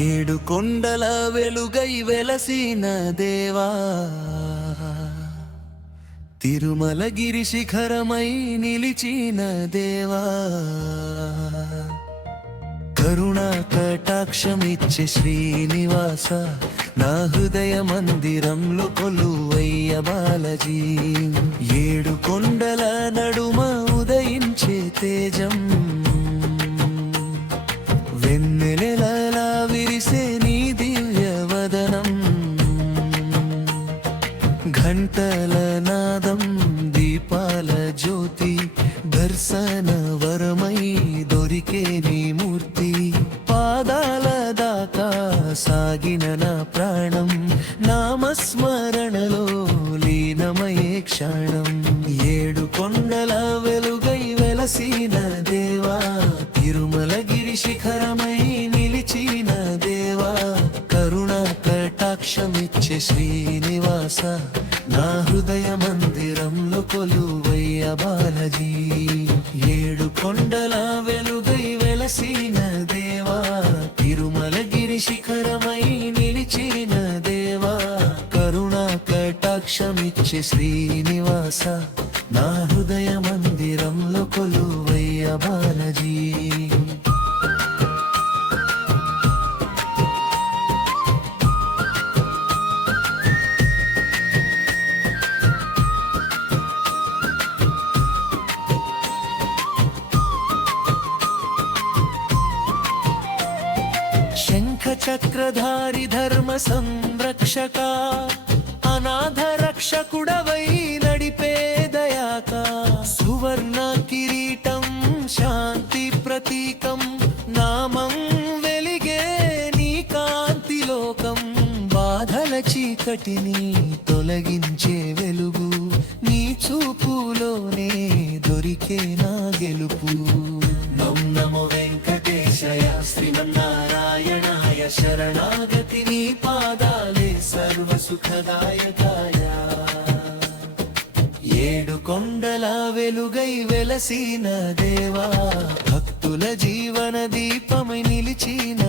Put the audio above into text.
ఏడు కొండల వెలుగై వెలసిన దేవా, తిరుమలగిరి శిఖరమై నిలిచిన దేవా, కరుణా కటాక్షమిచ్చే శ్రీనివాస, నా హృదయ మందిరంలో కొలువయ్య బాలజీ. ఏడు కొండల నడుమ ఉదయించే తేజం, వెన్నెలలా విరిసే నీ దివ్య వదనం, ఘంటల నాదం దీపాల జ్యోతి, దర్శన వరమై దొరికే నీ మూర్తి. పాదాల దాకా సాగిన నా ప్రాణం, నామస్మరణలో లీనమయే క్షణం. ఏడు కొండల వెలుగై వెలసిన దేవా, తిరుమలగిరి శిఖరమై నిలిచిన దేవా, కరుణ కటాక్షమిచ్చే శ్రీనివాస, నా హృదయ మందిరంలో కొలువయ్య బాలజీ. ఏడు కొండల వెలుగై వెలసిన దేవా, తిరుమలగిరి శిఖరమై నిలిచిన దేవా, కరుణ కటాక్షమిచ్చే శ్రీనివాస, నా హృదయ మందిరంలో కొలువయ్య బాలజీ. శంఖ చక్రధారి ధర్మ సంరక్షక, అనాథ రక్షకుడవై నడిపే దయాక, సువర్ణ కిరీటం శాంతి ప్రతీకం, నామం వెలిగే నీ కాంతి లోకం. బాధల చీకటిని తొలగించే వెలుగు, నీ చూపులోనే దొరికే నా గెలుపు. నమో వెంకటేశయ శ్రీమన్నారాయణాయ, శరణాగతి నీ పాదాలే సర్వ సుఖదాయకాయ. ఏడు కొండల వెలుగై వెలసిన దేవా, భక్తుల జీవన దీపమై నిలిచిన